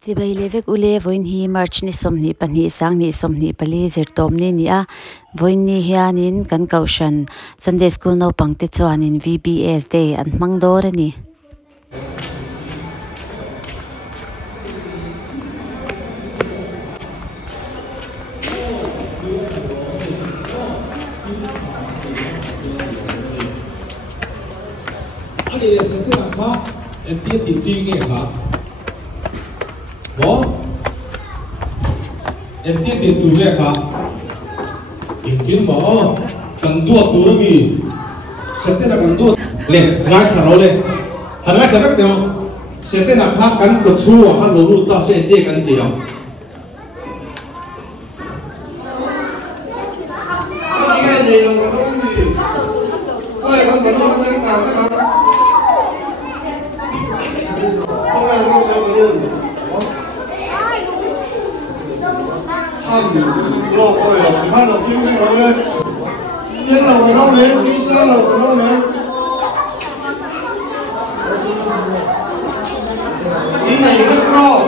Chỉ bây levek ule voin hi march ni somni pani sang ni somni pali zirtom ni nia voin ni hianin kan kaushan Sunday school no pangte chuanin VBS day an mangdor ani anh sẽ tiếp tục khá em tiếp tục chi nghe khá có em tiếp tục tu nghe khá em kiếm bỏ cần tua tu rồi gì sẽ tiếp là cần tua lên ngay khả năng lên hàng ngày khả năng đều sẽ tiếp là khá cần cột chua hàng lúa lúa ta sẽ tiếp cần gì không cái gì rồi mà không gì ơi con vẫn không đang làm cái hả không ai không sao mà luôn lột rồi hai lột kim cái rồi lên trên lột còn đâu lên kim sa lột còn đâu lên cái này rất to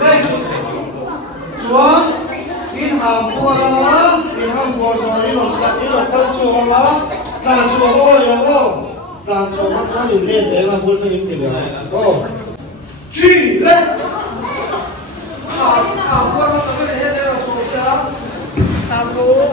đây xuống in hàm tua đó in hàm tua rồi in lột câu chuồng đó làm chuồng thôi đúng không làm chuồng nó ra đường lên để làm buôn tới những điểm đó truy lên hàm tua nó sẽ hết đây là số đó hàm tua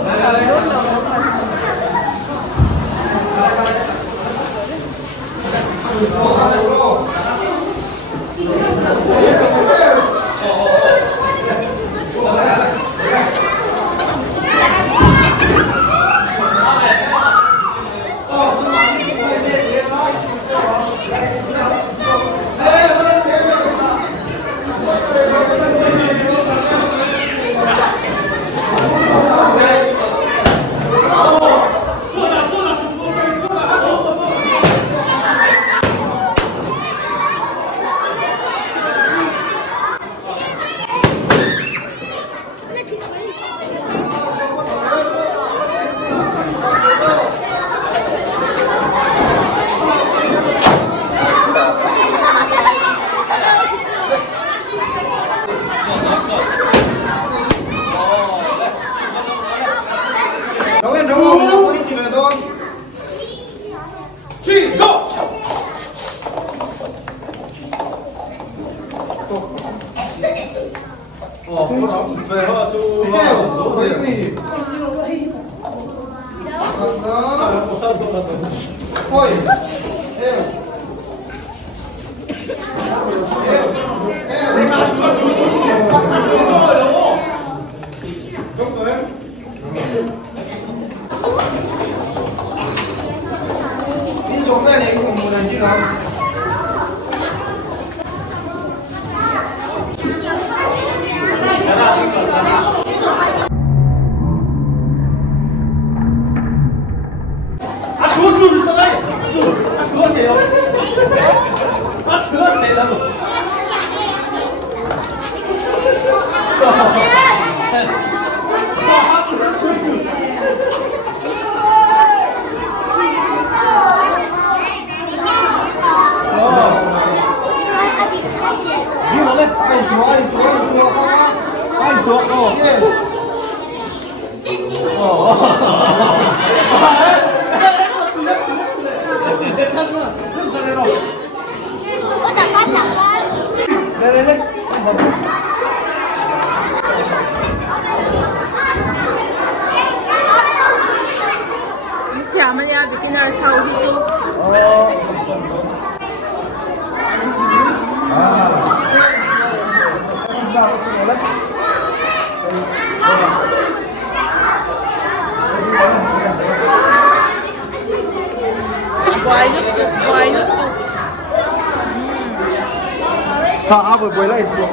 Thọ áo vừa quay lại được.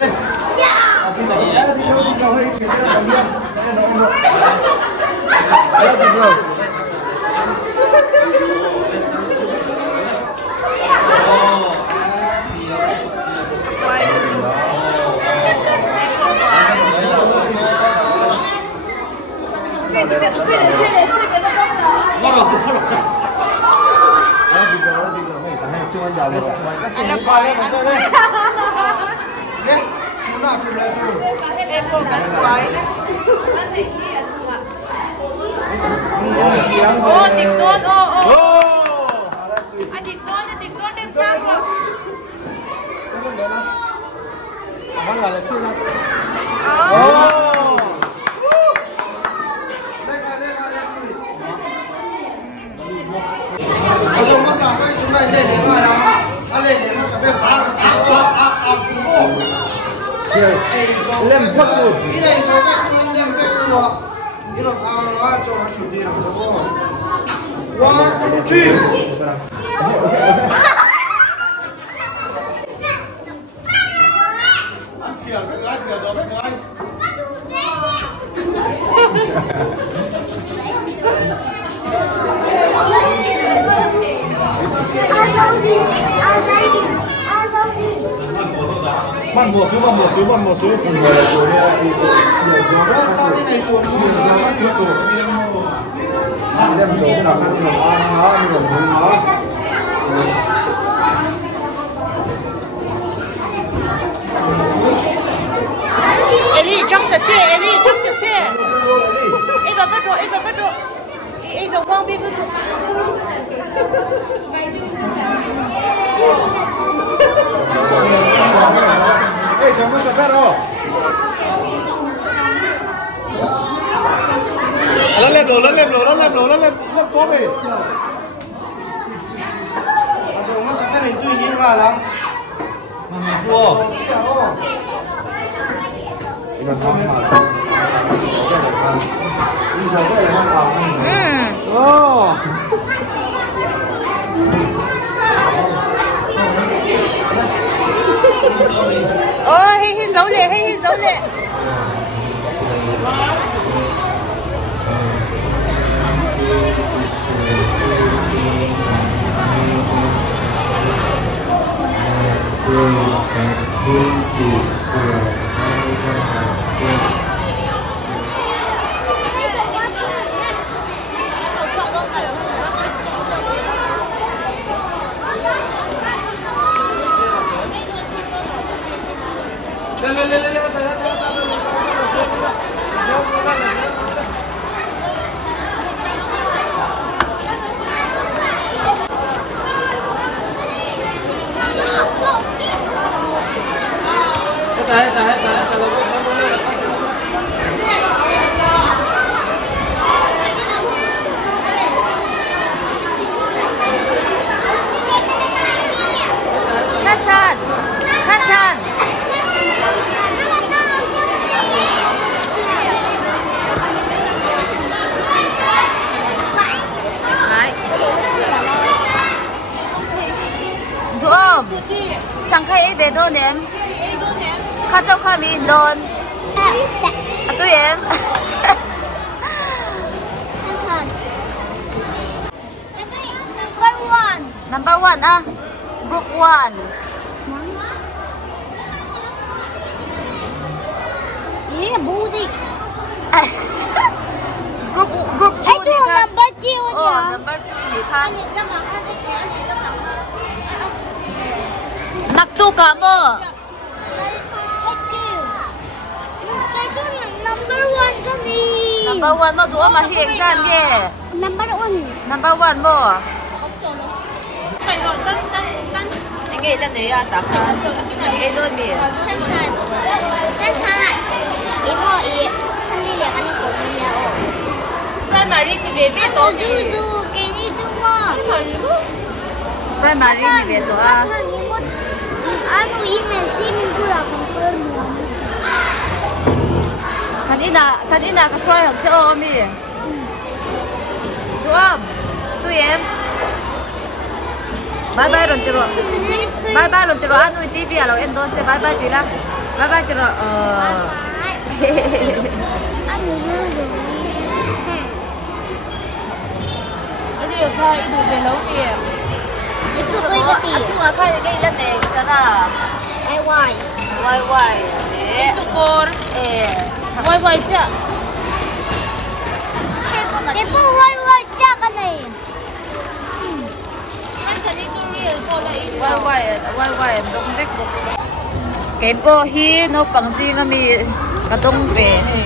Lên. Đi đâu hay thì cái nào luôn. Đây được rồi. Eli trong tật chế, Eli trong tật chế. Em vào bắt độ. Em giống quang biết cứ thuộc. Ê, chẳng có sắp đâu. Lên có về. Chúng nó sẽ thành tuy nhiên là lắm. Mà chua. Iba sama. Ini sampai dengan kamu. Oh. Ôi, hi dấu lệ. Kachan. Duom. Sangkai ai bedo nem. Kacau kami don. Atu em. Number one ah. Group 1. Ini budi. Group 2 Itu number 2 dia. Oh, number 2 ni kan. Nak tu kamu. Itu number 1 kan ni. Number 1 mo tu ama hieng kan ye. Number 1. Number 1 mo. Cái cái này à, đặt cái cái đôi mì. Sen ibu sendiri akan ikut dia. Primary ni baby tu. Dulu kini cuma. Primary ni baby tu ah. Anu ini swimming pool akan perlu. Kanina kesuai hak cakap mi. Tu am, tu em. Bye bye ron tiro. Bye bye ron tiro anu TV alo endon se bye bye tira. Bye bye tiro. Anu dulu. Ini yo sai itu belau ni. Itu tu ikati. Aku ngapa yang ini lah ni sana. Why? Why. Itu kor. Why je. Kepo why cak kan ni. em đông vét bục cái bò hi nó bằng gì ngắm mi cả đông về này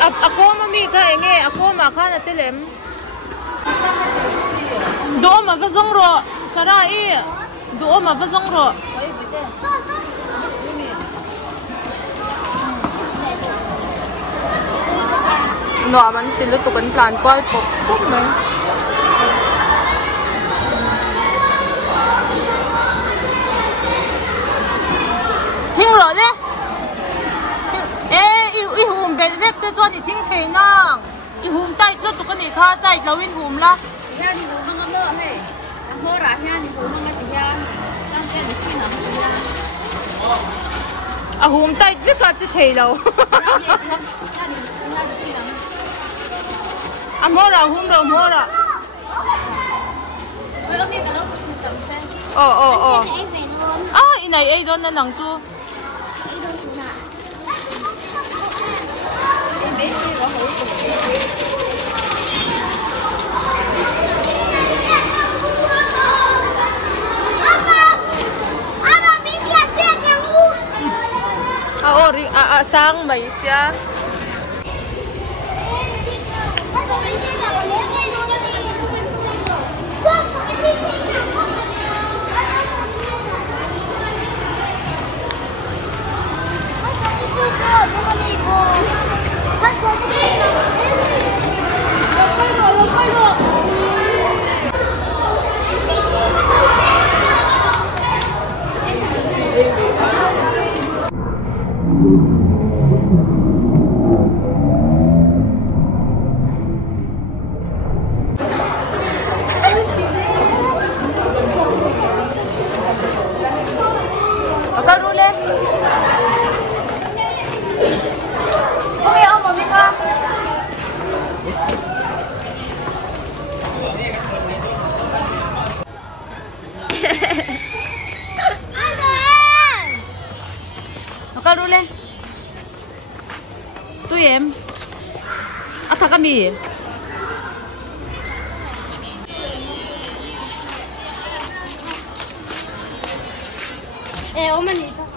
ako mami ka enge ako ma kha na telem do ma va zong ro sarai do ma va zong ro no man tilu tu kan plan kwal pop pop me thing ro le i hum bel vek te chuan i thing thei nang i hum tai lo tu ka ni kha tai lawin hum la hian ni hum ma lo he a hora hian ni hum ma ti hian chang chen ni chi na a hum tai vek ka chi thei lo a hora hum lo hora inai ei don na nang chu sang mấy xia Karule tu em atha kami 엄마는